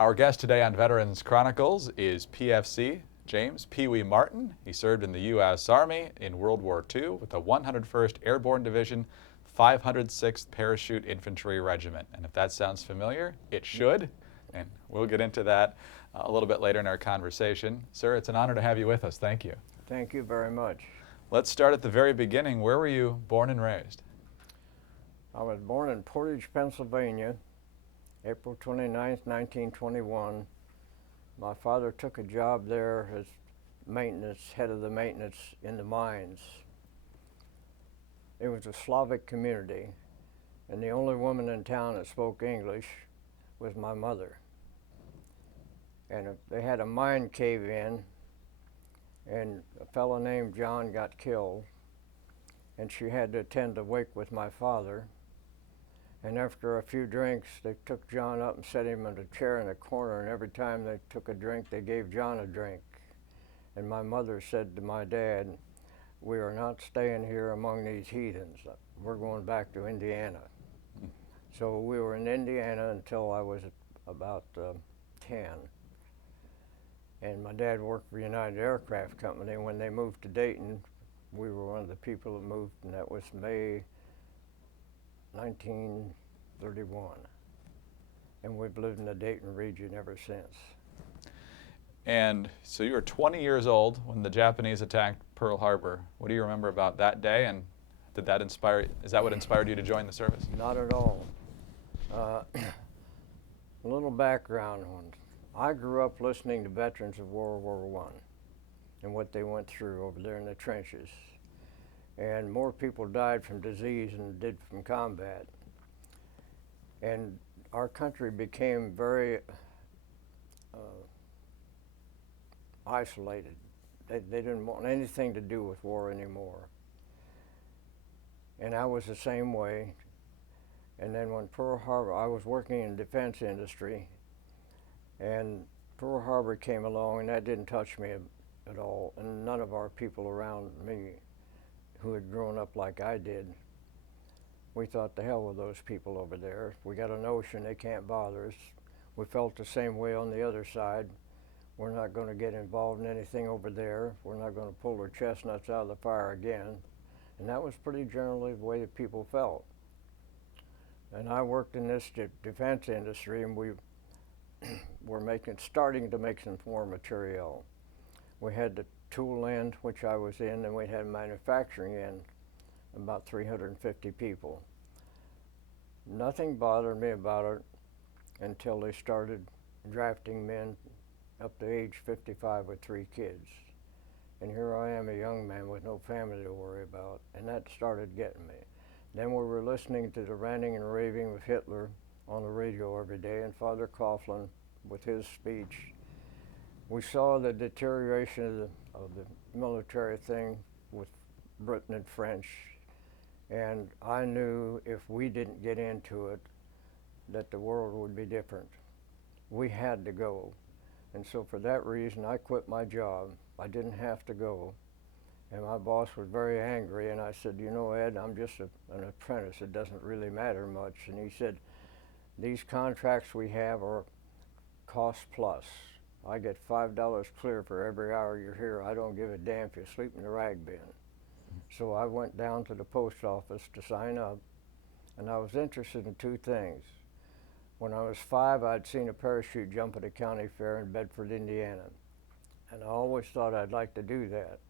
Our guest today on Veterans Chronicles is PFC James Pee Wee Martin. He served in the U.S. Army in World War II with the 101st Airborne Division, 506th Parachute Infantry Regiment. And if that sounds familiar, it should. And we'll get into that a little bit later in our conversation. Sir, it's an honor to have you with us. Thank you. Thank you very much. Let's start at the very beginning. Where were you born and raised? I was born in Portage, Pennsylvania, April 29th, 1921. My father took a job there as head of the maintenance in the mines. It was a Slavic community, and the only woman in town that spoke English was my mother. And they had a mine cave in, and a fellow named John got killed, and she had to attend the wake with my father. And after a few drinks, they took John up and set him in a chair in a corner, and every time they took a drink, they gave John a drink. And my mother said to my dad, "We are not staying here among these heathens. We're going back to Indiana." So we were in Indiana until I was about 10. And my dad worked for United Aircraft Company. When they moved to Dayton, we were one of the people that moved, and that was May 1931. And we've lived in the Dayton region ever since. And so you were 20 years old when the Japanese attacked Pearl Harbor. What do you remember about that day, and is that what inspired you to join the service? Not at all. A little background on it. I grew up listening to veterans of World War I and what they went through over there in the trenches. And more people died from disease than did from combat. And our country became very isolated. They didn't want anything to do with war anymore. And I was the same way. And then when Pearl Harbor, I was working in the defense industry, and Pearl Harbor came along, and that didn't touch me at all. And none of our people around me who had grown up like I did, we thought, the hell with those people over there. We got a notion they can't bother us. We felt the same way on the other side. We're not going to get involved in anything over there. We're not going to pull our chestnuts out of the fire again. And that was pretty generally the way that people felt. And I worked in this defense industry, and we were starting to make some war material. We had the tool end, which I was in, and we had manufacturing end, about 350 people. Nothing bothered me about it until they started drafting men up to age 55 with 3 kids. And here I am, a young man with no family to worry about, and that started getting me. Then we were listening to the ranting and raving of Hitler on the radio every day, and Father Coughlin with his speech. We saw the deterioration of the military thing with Britain and French, and I knew if we didn't get into it, that the world would be different. We had to go. And so for that reason, I quit my job. I didn't have to go. And my boss was very angry, and I said, "You know, Ed, I'm just an apprentice. It doesn't really matter much." And he said, "These contracts we have are cost plus. I get $5 clear for every hour you're here. I don't give a damn if you sleep in the rag bin." So I went down to the post office to sign up, and I was interested in 2 things. When I was 5, I'd seen a parachute jump at a county fair in Bedford, Indiana, and I always thought I'd like to do that.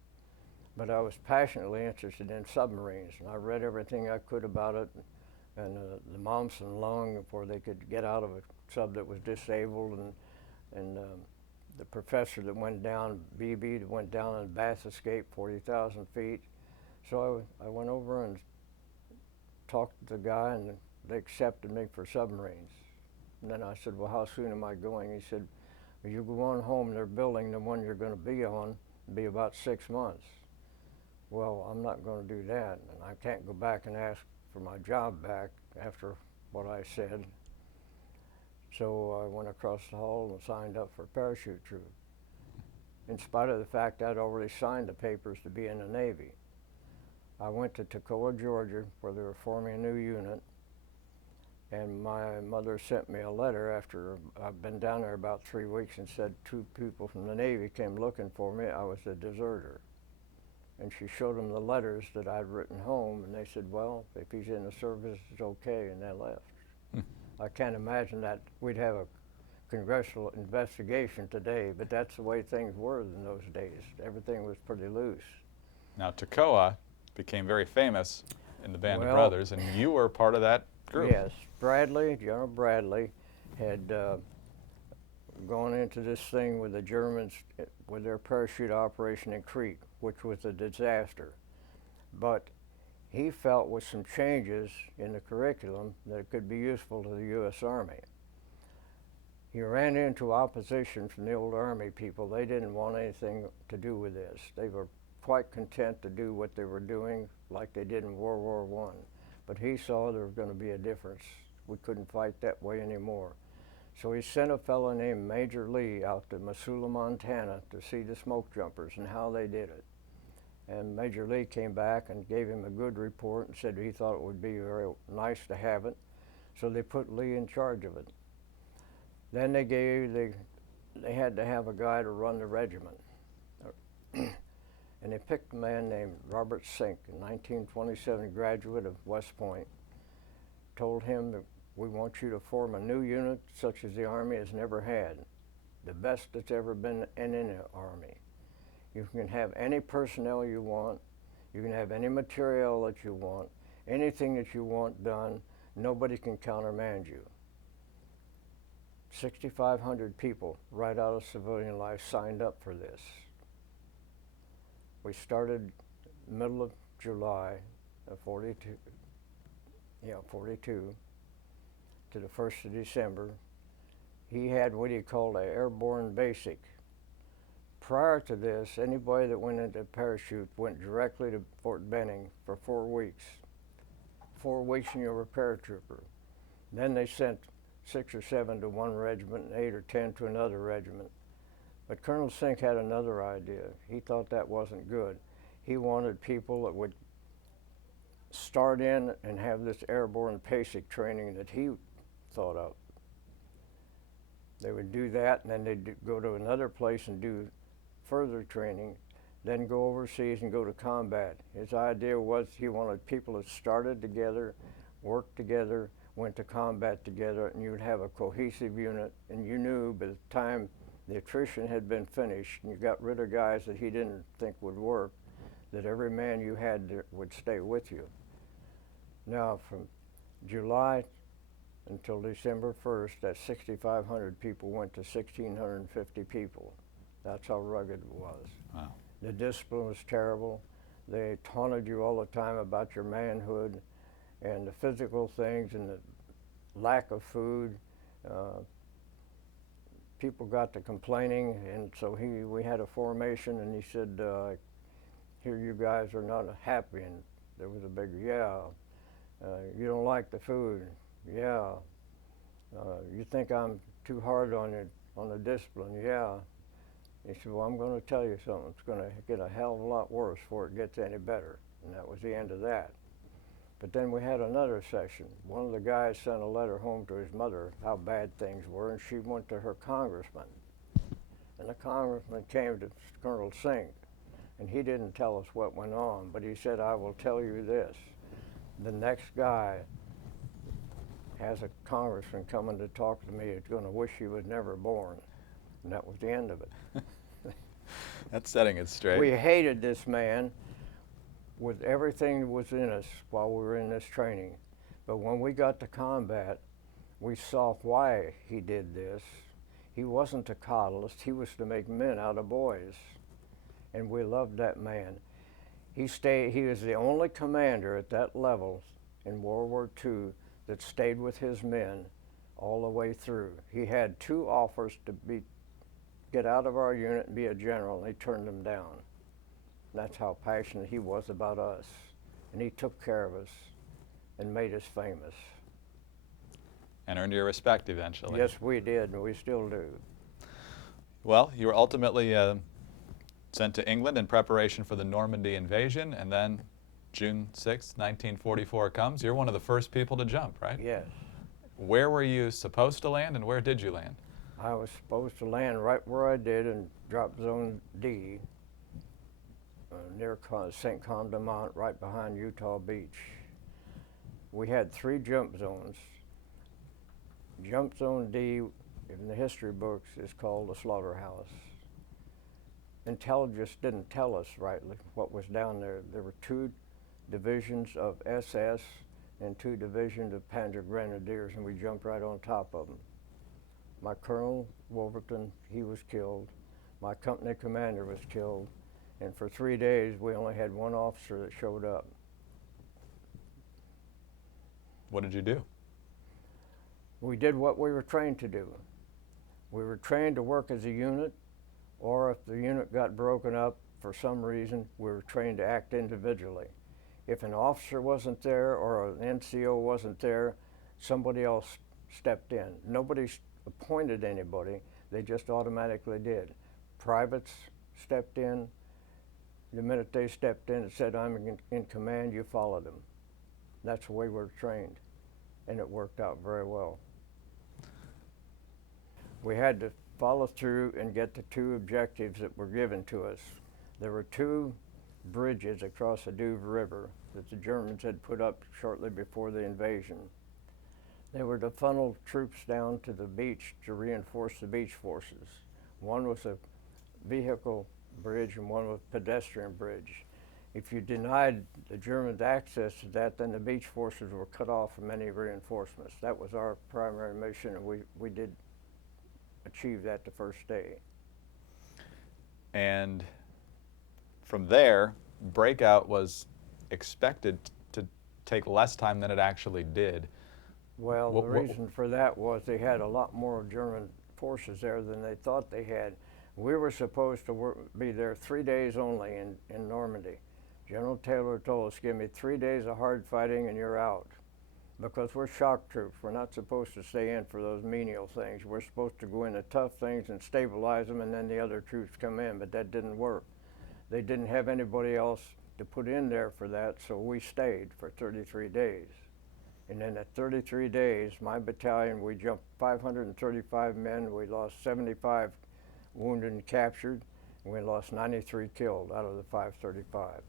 But I was passionately interested in submarines, and I read everything I could about it, and the Momsen lung before they could get out of a sub that was disabled, and the professor that went down, BB, that went down on Bath Escape, 40,000 feet. So I went over and talked to the guy, and they accepted me for submarines. And then I said, "Well, how soon am I going?" He said, "Well, you go on home, they're building the one you're going to be on, be about 6 months." Well, I'm not going to do that, and I can't go back and ask for my job back after what I said. So I went across the hall and signed up for parachute troop, in spite of the fact I'd already signed the papers to be in the Navy. I went to Toccoa, Georgia, where they were forming a new unit, And my mother sent me a letter after I'd been down there about 3 weeks and said 2 people from the Navy came looking for me. I was a deserter. And she showed them the letters that I'd written home, and they said, well, if he's in the service, it's okay, and they left. I can't imagine that we'd have a congressional investigation today, but that's the way things were in those days. Everything was pretty loose. Now, Toccoa became very famous in the Band of Well, Brothers, and you were part of that group. Yes, Bradley, General Bradley, had gone into this thing with the Germans with their parachute operation in Crete, which was a disaster. But he felt with some changes in the curriculum that it could be useful to the U.S. Army. He ran into opposition from the old Army people. They didn't want anything to do with this. They were quite content to do what they were doing like they did in World War I. But he saw there was going to be a difference. We couldn't fight that way anymore. So he sent a fellow named Major Lee out to Missoula, Montana to see the smoke jumpers and how they did it. And Major Lee came back and gave him a good report and said he thought it would be very nice to have it. So they put Lee in charge of it. Then they had to have a guy to run the regiment. And they picked a man named Robert Sink, a 1927 graduate of West Point, told him that we want you to form a new unit such as the Army has never had, the best that's ever been in the Army. You can have any personnel you want, you can have any material that you want, anything that you want done, nobody can countermand you. 6,500 people right out of civilian life signed up for this. We started middle of July of 42 to the 1st of December. He had what he called an airborne basic. Prior to this, anybody that went into parachute went directly to Fort Benning for 4 weeks. 4 weeks and you were a paratrooper. Then they sent 6 or 7 to one regiment and 8 or 10 to another regiment. But Colonel Sink had another idea. He thought that wasn't good. He wanted people that would start in and have this airborne basic training that he thought of. They would do that, and then they'd go to another place and do further training, then go overseas and go to combat. His idea was he wanted people that started together, worked together, went to combat together, and you would have a cohesive unit, and you knew by the time the attrition had been finished and you got rid of guys that he didn't think would work, that every man you had there would stay with you. Now, from July until December 1st, that 6,500 people went to 1,650 people. That's how rugged it was. Wow. The discipline was terrible. They taunted you all the time about your manhood and the physical things and the lack of food. People got to complaining, and so we had a formation, and he said, here you guys are not happy, and there was a big yeah. You don't like the food, yeah. You think I'm too hard on you, on the discipline, yeah. He said, well, I'm going to tell you something. It's going to get a hell of a lot worse before it gets any better. And that was the end of that. But then we had another session. One of the guys sent a letter home to his mother how bad things were, and she went to her congressman. And the congressman came to Colonel Sink, and he didn't tell us what went on, but he said, I will tell you this. The next guy has a congressman coming to talk to me. It's going to wish he was never born. And that was the end of it. That's setting it straight. We hated this man with everything that was in us while we were in this training. But when we got to combat, we saw why he did this. He wasn't a coddlist. He was to make men out of boys. And we loved that man. He was the only commander at that level in World War II that stayed with his men all the way through. He had 2 offers to get out of our unit and be a general, and he turned them down. That's how passionate he was about us. And he took care of us and made us famous. And earned your respect eventually. Yes, we did, and we still do. Well, you were ultimately sent to England in preparation for the Normandy invasion, and then June 6, 1944 comes. You're one of the first people to jump, right? Yes. Where were you supposed to land and where did you land? I was supposed to land right where I did in drop zone D, near Saint-Côme-du-Mont, right behind Utah Beach. We had 3 jump zones. Jump zone D in the history books is called a slaughterhouse. Intelligence didn't tell us rightly what was down there. There were 2 divisions of SS and 2 divisions of Panzer Grenadiers, and we jumped right on top of them. My Colonel Wolverton, he was killed. My company commander was killed. And for 3 days, we only had 1 officer that showed up. What did you do? We did what we were trained to do. We were trained to work as a unit, or if the unit got broken up for some reason, we were trained to act individually. If an officer wasn't there or an NCO wasn't there, somebody else stepped in. Nobody appointed anybody, they just automatically did. Privates stepped in. The minute they stepped in and said, I'm in command, you followed them. That's the way we were trained, and it worked out very well. We had to follow through and get the 2 objectives that were given to us. There were 2 bridges across the Douve River that the Germans had put up shortly before the invasion. They were to funnel troops down to the beach to reinforce the beach forces. One was a vehicle bridge and one was a pedestrian bridge. If you denied the Germans access to that, then the beach forces were cut off from any reinforcements. That was our primary mission, and we did achieve that the first day. And from there, breakout was expected to take less time than it actually did. Well, the reason for that was they had a lot more German forces there than they thought they had. We were supposed to be there 3 days only in Normandy. General Taylor told us, give me 3 days of hard fighting and you're out. Because we're shock troops. We're not supposed to stay in for those menial things. We're supposed to go into tough things and stabilize them, and then the other troops come in, but that didn't work. They didn't have anybody else to put in there for that, so we stayed for 33 days. And then at 33 days, my battalion, we jumped 535 men. We lost 75 wounded and captured, and we lost 93 killed out of the 535.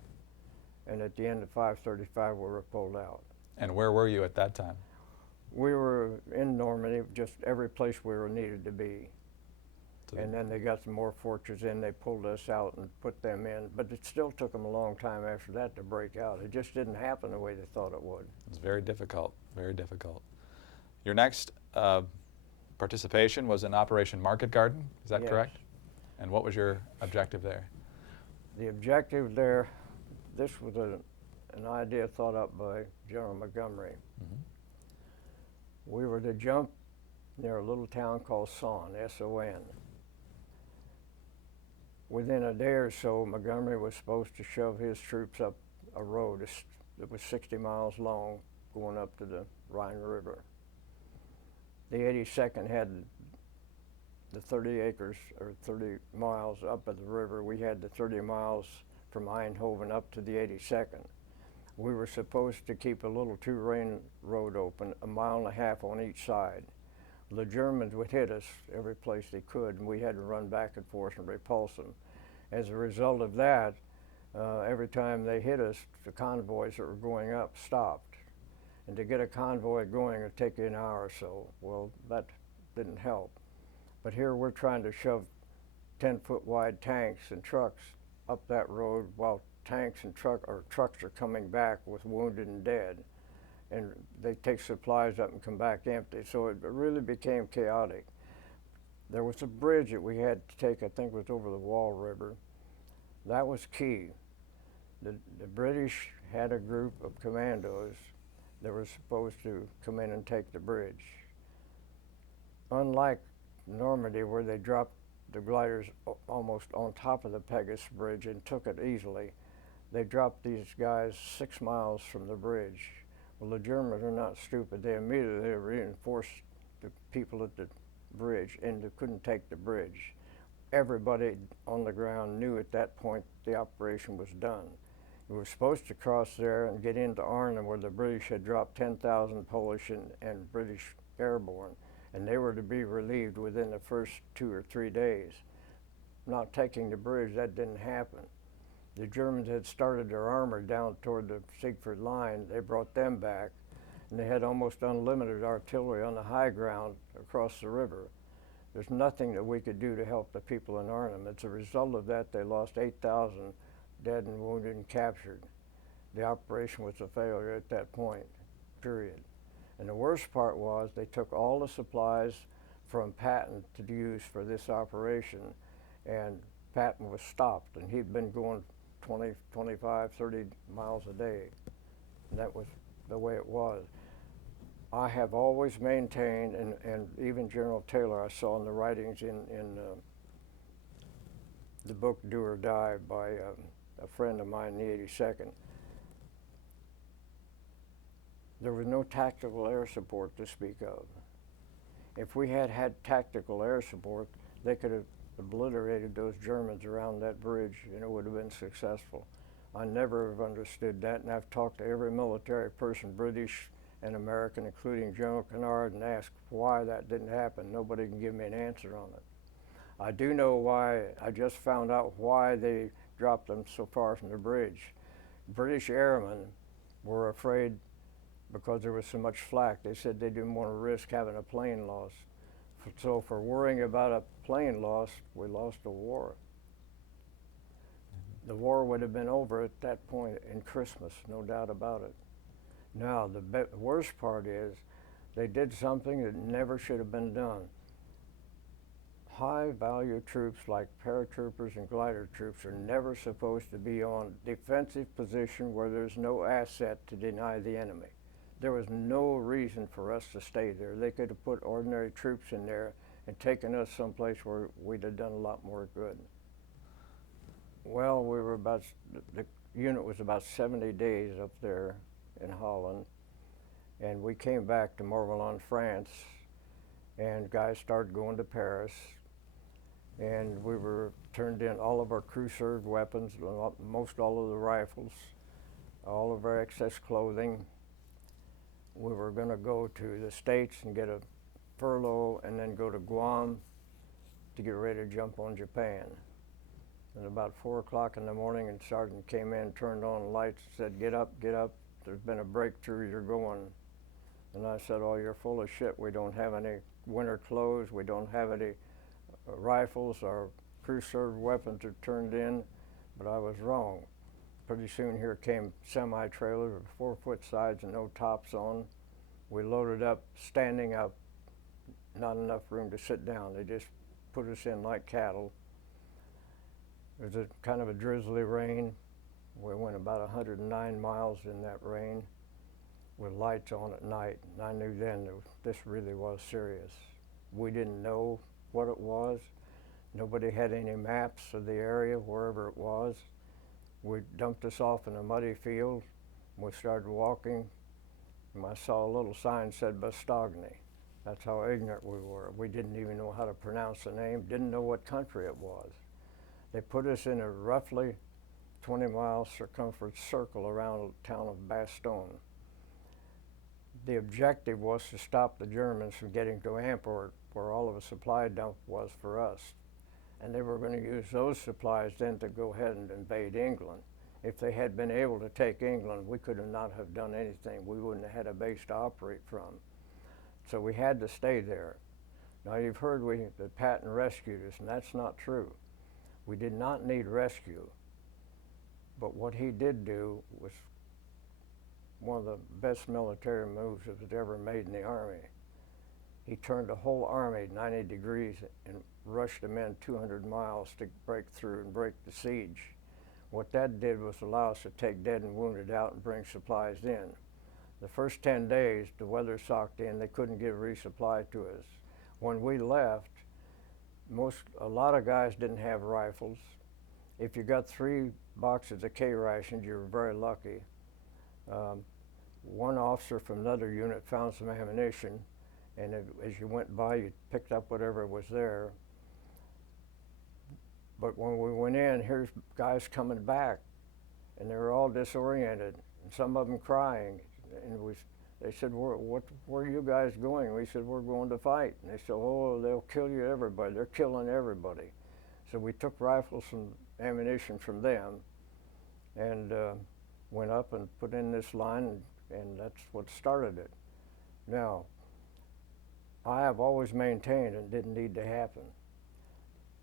And at the end of 535, we were pulled out. And where were you at that time? We were in Normandy, just every place we were needed to be. And then they got some more fortresses in, they pulled us out and put them in. But it still took them a long time after that to break out. It just didn't happen the way they thought it would. It's very difficult, very difficult. Your next participation was in Operation Market Garden, is that correct? And what was your objective there? The objective there, this was an idea thought up by General Montgomery. We were to jump near a little town called Son, S-O-N. Within a day or so, Montgomery was supposed to shove his troops up a road that was 60 miles long going up to the Rhine River. The 82nd had the 30 acres or 30 miles up at the river. We had the 30 miles from Eindhoven up to the 82nd. We were supposed to keep a little 2-lane road open, 1.5 miles on each side. The Germans would hit us every place they could, and we had to run back and forth and repulse them. As a result of that, every time they hit us, the convoys that were going up stopped. And to get a convoy going, it would take you an hour or so. Well, that didn't help. But here we're trying to shove 10-foot wide tanks and trucks up that road while tanks and trucks are coming back with wounded and dead. And they take supplies up and come back empty. So it really became chaotic. There was a bridge that we had to take, I think it was over the Wall River. That was key. The British had a group of commandos that were supposed to come in and take the bridge. Unlike Normandy, where they dropped the gliders almost on top of the Pegasus Bridge and took it easily, they dropped these guys 6 miles from the bridge. Well, the Germans are not stupid. They immediately reinforced the people at the bridge, and they couldn't take the bridge. Everybody on the ground knew at that point the operation was done. We were supposed to cross there and get into Ardennes, where the British had dropped 10,000 Polish and British Airborne, and they were to be relieved within the first 2 or 3 days. Not taking the bridge, that didn't happen. The Germans had started their armor down toward the Siegfried line. They brought them back, and they had almost unlimited artillery on the high ground across the river. There's nothing that we could do to help the people in Arnhem. As a result of that, they lost 8,000 dead and wounded and captured. The operation was a failure at that point, period. And the worst part was they took all the supplies from Patton to use for this operation, and Patton was stopped, and he'd been going 20, 25, 30 miles a day. And that was the way it was. I have always maintained, and even General Taylor, I saw in the writings in the book Do or Die by a friend of mine in the 82nd, there was no tactical air support to speak of. If we had had tactical air support, they could have obliterated those Germans around that bridge, and it would have been successful. I never have understood that, and I've talked to every military person, British and American, including General Kennard, and asked why that didn't happen. Nobody can give me an answer on it. I do know why. I just found out why they dropped them so far from the bridge. British airmen were afraid because there was so much flak. They said they didn't want to risk having a plane lost. So for worrying about a plane loss, we lost a war. The war would have been over at that point in Christmas, no doubt about it. Now, the worst part is they did something that never should have been done. High-value troops like paratroopers and glider troops are never supposed to be on defensive position where there's no asset to deny the enemy. There was no reason for us to stay there. They could have put ordinary troops in there and taken us someplace where we'd have done a lot more good. Well, the unit was about 70 days up there in Holland, and we came back to Morvelon, France, and guys started going to Paris, and we were turned in all of our crew-served weapons, most all of the rifles, all of our excess clothing. We were going to go to the States and get a furlough and then go to Guam to get ready to jump on Japan. And about 4 o'clock in the morning, and Sergeant came in, turned on the lights, said, "Get up, get up. There's been a breakthrough, you're going." And I said, "Oh, you're full of shit. We don't have any winter clothes. We don't have any rifles. Our crew-served weapons are turned in." But I was wrong. Pretty soon here came semi-trailers with 4-foot sides and no tops on. We loaded up, standing up, not enough room to sit down. They just put us in like cattle. It was a kind of a drizzly rain. We went about 109 miles in that rain with lights on at night. And I knew then that this really was serious. We didn't know what it was. Nobody had any maps of the area, wherever it was. We dumped us off in a muddy field. We started walking, and I saw a little sign that said Bastogne. That's how ignorant we were. We didn't even know how to pronounce the name, didn't know what country it was. They put us in a roughly 20-mile circumference circle around the town of Bastogne. The objective was to stop the Germans from getting to Antwerp, where all of the supply dump was for us. And they were going to use those supplies then to go ahead and invade England. If they had been able to take England, we could not have done anything. We wouldn't have had a base to operate from. So we had to stay there. Now you've heard that Patton rescued us, and that's not true. We did not need rescue. But what he did do was one of the best military moves that was ever made in the Army. He turned the whole Army 90 degrees and rushed them in 200 miles to break through and break the siege. What that did was allow us to take dead and wounded out and bring supplies in. The first 10 days, the weather socked in. They couldn't give resupply to us. When we left, a lot of guys didn't have rifles. If you got 3 boxes of K rations, you were very lucky. One officer from another unit found some ammunition, and as you went by, you picked up whatever was there. But when we went in, here's guys coming back, and they were all disoriented, and some of them crying. And They said, where are you guys going? We said, we're going to fight. And they said, oh, they'll kill you, everybody. They're killing everybody. So we took rifles and ammunition from them and went up and put in this line, and that's what started it. Now, I have always maintained it didn't need to happen.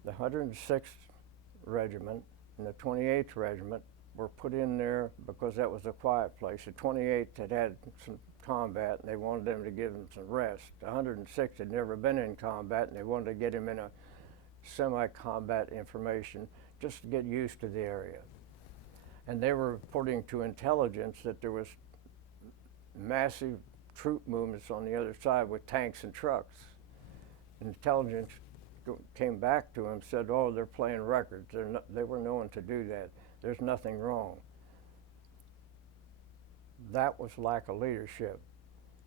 The 106th Regiment and the 28th Regiment were put in there because that was a quiet place. The 28th had had some combat and they wanted them to give them some rest. The 106th had never been in combat and they wanted to get him in a semi-combat information just to get used to the area. And they were reporting to intelligence that there was massive troop movements on the other side with tanks and trucks. Intelligence came back to him, said, oh, they're playing records. They were known to do that. There's nothing wrong. That was lack of leadership.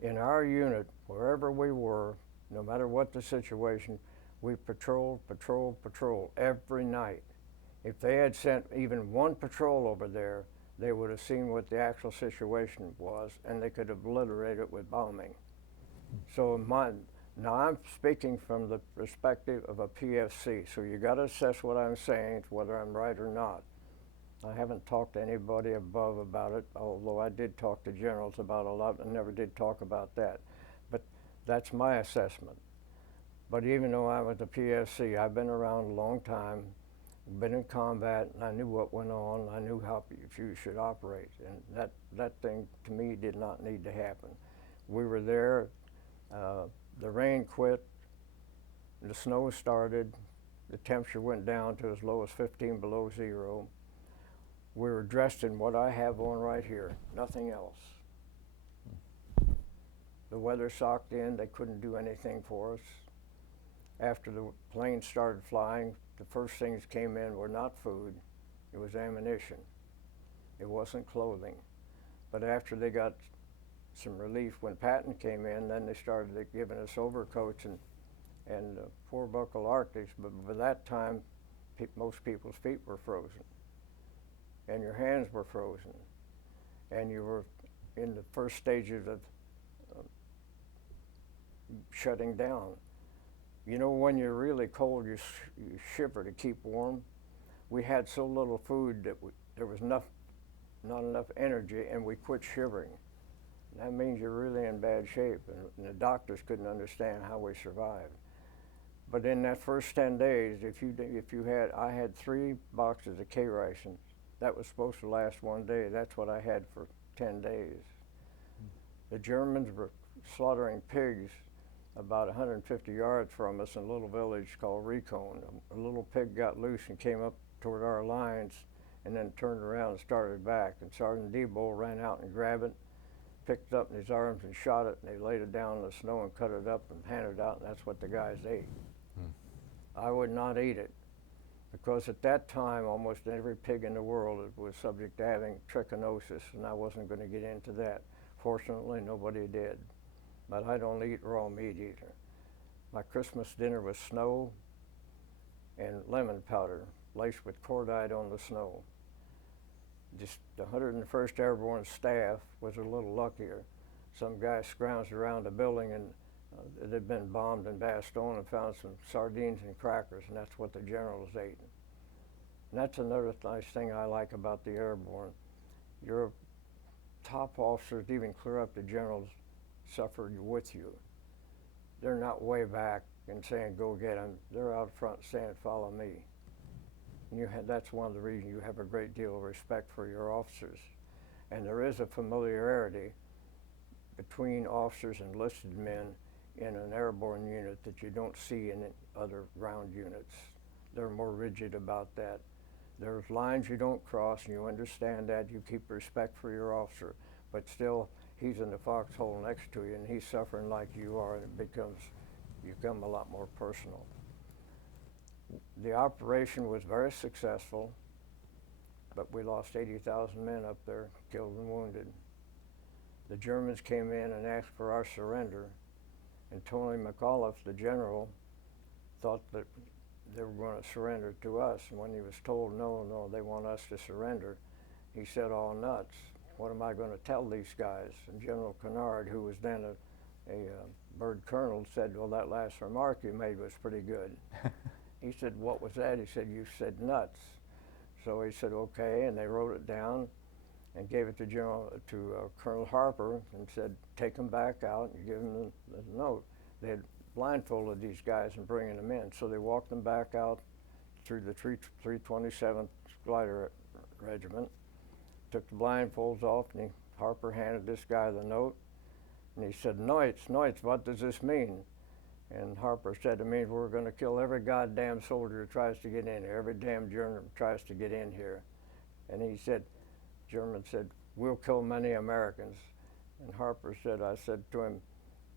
In our unit, wherever we were, no matter what the situation, we patrolled every night. If they had sent even one patrol over there, they would have seen what the actual situation was and they could obliterate it with bombing. So now I'm speaking from the perspective of a PFC, so you got to assess what I'm saying, whether I'm right or not. I haven't talked to anybody above about it, although I did talk to generals about a lot, and never did talk about that. But that's my assessment. But even though I was a PFC, I've been around a long time, been in combat, and I knew what went on. I knew how you should operate, and that thing to me did not need to happen. We were there. The rain quit. The snow started. The temperature went down to as low as 15 below zero. We were dressed in what I have on right here, nothing else. The weather socked in. They couldn't do anything for us. After the planes started flying, the first things came in were not food, it was ammunition. It wasn't clothing. But after they got some relief when Patton came in, then they started giving us overcoats and 4-buckle Arctics, but by that time, most people's feet were frozen, and your hands were frozen, and you were in the first stages of shutting down. You know, when you're really cold, you shiver to keep warm. We had so little food that there was not enough energy, and we quit shivering. That means you're really in bad shape, and the doctors couldn't understand how we survived. But in that first 10 days, I had 3 boxes of K rations. That was supposed to last 1 day. That's what I had for 10 days. The Germans were slaughtering pigs about 150 yards from us in a little village called Recon. A little pig got loose and came up toward our lines and then turned around and started back. And Sergeant Debo ran out and grabbed it, picked it up in his arms and shot it, and they laid it down in the snow and cut it up and handed it out, and that's what the guys ate. I would not eat it because at that time almost every pig in the world was subject to having trichinosis, and I wasn't going to get into that. Fortunately, nobody did. But I don't eat raw meat either. My Christmas dinner was snow and lemon powder laced with cordite on the snow. Just the 101st Airborne staff was a little luckier. Some guy scrounged around a building and it had been bombed in Bastogne and found some sardines and crackers, and that's what the generals ate. And that's another nice thing I like about the Airborne. Your top officers, even clear up to generals, suffered with you. They're not way back and saying, go get them. They're out front saying, follow me. And that's one of the reasons you have a great deal of respect for your officers. And there is a familiarity between officers and enlisted men in an airborne unit that you don't see in other ground units. They're more rigid about that. There's lines you don't cross, and you understand that. You keep respect for your officer, but still, he's in the foxhole next to you, and he's suffering like you are, and you become a lot more personal. The operation was very successful, but we lost 80,000 men up there, killed and wounded. The Germans came in and asked for our surrender, and Tony McAuliffe, the general, thought that they were going to surrender to us, and when he was told, no, they want us to surrender, he said, all nuts. what am I going to tell these guys? And General Kennard, who was then a bird colonel, said, well, that last remark you made was pretty good. He said, what was that? He said, you said nuts. So he said, okay, and they wrote it down and gave it to Colonel Harper and said, take them back out and give them the note. They had blindfolded these guys and bringing them in. So they walked them back out through the 327th Glider Regiment, took the blindfolds off, and Harper handed this guy the note, and he said, Neutz, what does this mean? And Harper said, it means we're going to kill every goddamn soldier who tries to get in here, every damn German tries to get in here. And he said, German said, we'll kill many Americans. And Harper said, I said to him,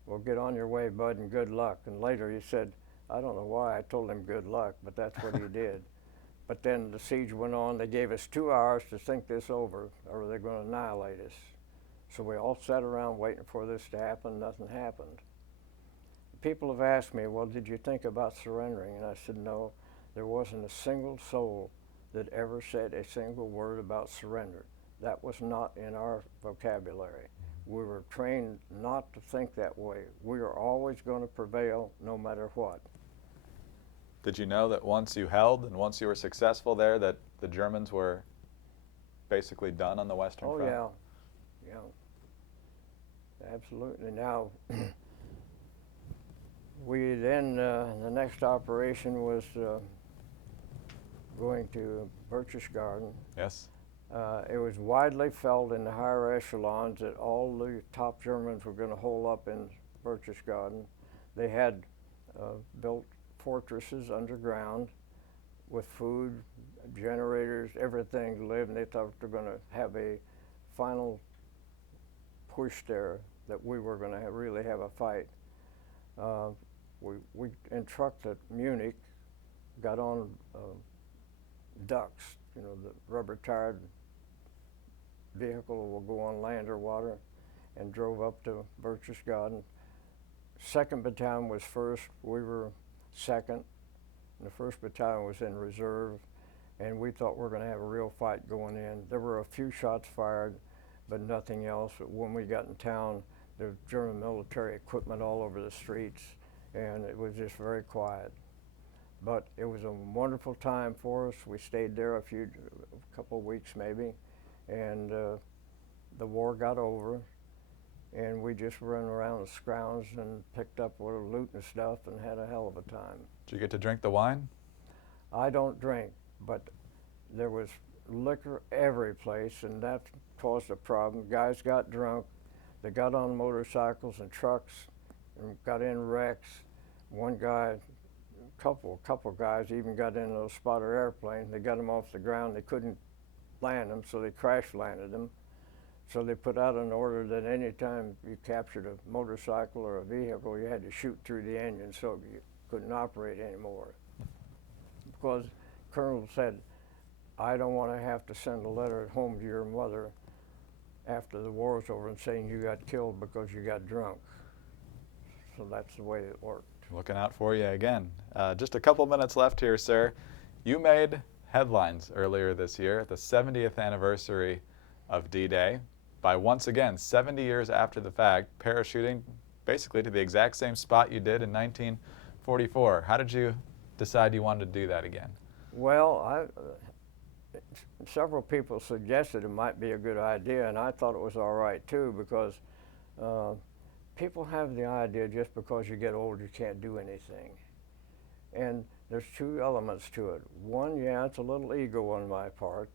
well, get on your way, bud, and good luck. And later he said, I don't know why I told him good luck, but that's what he did. But then the siege went on. They gave us 2 hours to think this over, or they're going to annihilate us. So we all sat around waiting for this to happen. Nothing happened. People have asked me, well, did you think about surrendering? And I said, no, there wasn't a single soul that ever said a single word about surrender. That was not in our vocabulary. We were trained not to think that way. We are always going to prevail no matter what. Did you know that once you held and once you were successful there, that the Germans were basically done on the Western Front? Oh, yeah. Absolutely. Now, we then, the next operation was going to Berchtesgaden. Yes. It was widely felt in the higher echelons that all the top Germans were going to hole up in Berchtesgaden. They had built fortresses underground with food, generators, everything to live, and they thought they were going to have a final push there, that we were going to really have a fight. We entrucked at Munich, got on ducks, you know, the rubber-tired vehicle will go on land or water, and drove up to Berchtesgaden. 2nd Battalion was first, we were second, and the 1st Battalion was in reserve, and we thought we were going to have a real fight going in. There were a few shots fired, but nothing else. When we got in town, there was German military equipment all over the streets, and it was just very quiet. But it was a wonderful time for us. We stayed there a couple of weeks maybe, and the war got over, and we just ran around the scrounge and picked up a little loot and stuff and had a hell of a time. Did you get to drink the wine? I don't drink, but there was liquor every place, and that caused a problem. Guys got drunk. They got on motorcycles and trucks and got in wrecks. One guy, a couple guys even got in a spotter airplane. They got them off the ground. They couldn't land them, so they crash landed them. So they put out an order that any time you captured a motorcycle or a vehicle, you had to shoot through the engine so you couldn't operate anymore. Because Colonel said, I don't want to have to send a letter at home to your mother after the war was over and saying you got killed because you got drunk. So that's the way it worked. Looking out for you again. Just a couple minutes left here, sir. You made headlines earlier this year at the 70th anniversary of D-Day by once again, 70 years after the fact, parachuting basically to the exact same spot you did in 1944. How did you decide you wanted to do that again? Well, several people suggested it might be a good idea, and I thought it was all right too, because people have the idea just because you get old you can't do anything. And there's 2 elements to it. One, yeah, it's a little ego on my part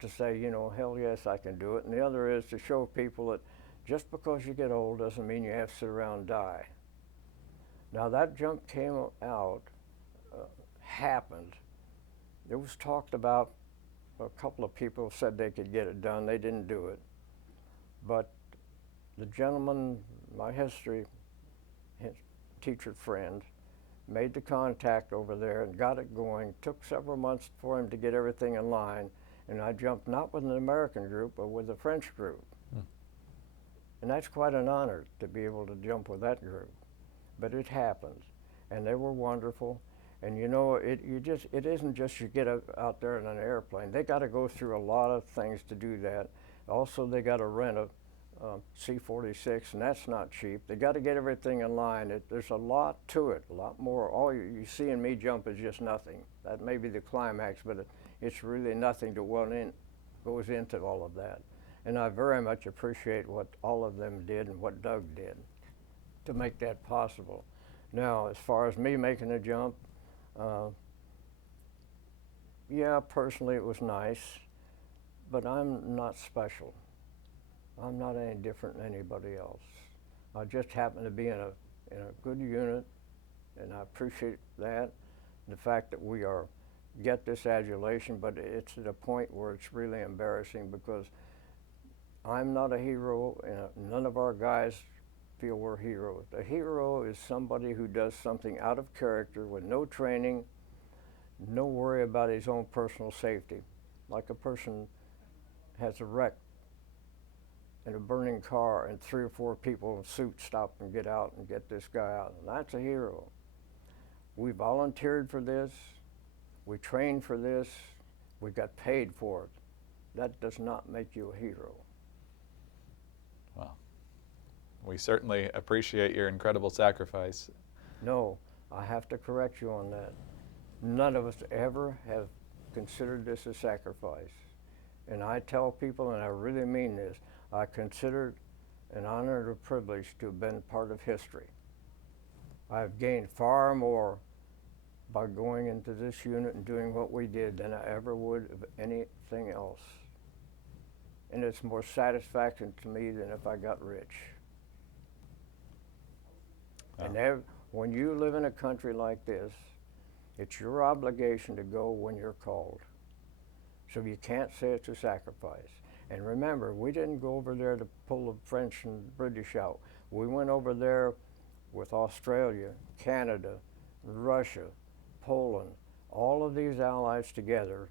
to say, you know, hell yes, I can do it. And the other is to show people that just because you get old doesn't mean you have to sit around and die. Now that jump came out, happened. It was talked about. A couple of people said they could get it done. They didn't do it. But the gentleman, my history teacher friend, made the contact over there and got it going. Took several months for him to get everything in line. And I jumped not with an American group, but with a French group. And that's quite an honor to be able to jump with that group. But it happened. And they were wonderful. And you know, it isn't just you get out there in an airplane. They got to go through a lot of things to do that. Also, they got to rent a C-46, and that's not cheap. They got to get everything in line. There's a lot to it, a lot more. All you seeing me jump is just nothing. That may be the climax, but it's really nothing to what goes into all of that. And I very much appreciate what all of them did and what Doug did to make that possible. Now, as far as me making the jump, yeah, personally it was nice, but I'm not special. I'm not any different than anybody else. I just happen to be in a good unit, and I appreciate that. The fact that we get this adulation, but it's at a point where it's really embarrassing because I'm not a hero, and none of our guys feel we're heroes. A hero is somebody who does something out of character with no training, no worry about his own personal safety. Like a person has a wreck in a burning car and 3 or 4 people in suits stop and get out and get this guy out. And that's a hero. We volunteered for this. We trained for this. We got paid for it. That does not make you a hero. Well, we certainly appreciate your incredible sacrifice. No, I have to correct you on that. None of us ever have considered this a sacrifice. And I tell people, and I really mean this, I consider it an honor and a privilege to have been part of history. I've gained far more by going into this unit and doing what we did than I ever would of anything else. And it's more satisfaction to me than if I got rich. Oh. And when you live in a country like this, it's your obligation to go when you're called. So you can't say it's a sacrifice. And remember, we didn't go over there to pull the French and British out. We went over there with Australia, Canada, Russia, Poland, all of these allies together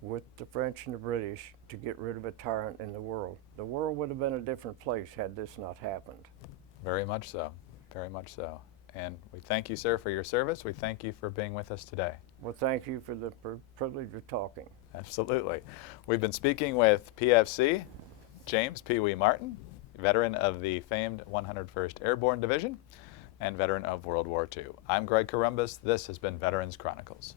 with the French and the British to get rid of a tyrant in the world. The world would have been a different place had this not happened. Very much so, very much so. And we thank you, sir, for your service. We thank you for being with us today. Well, thank you for the privilege of talking. Absolutely. We've been speaking with PFC James Pee Wee Martin, veteran of the famed 101st Airborne Division and veteran of World War II. I'm Greg Corumbus. This has been Veterans Chronicles.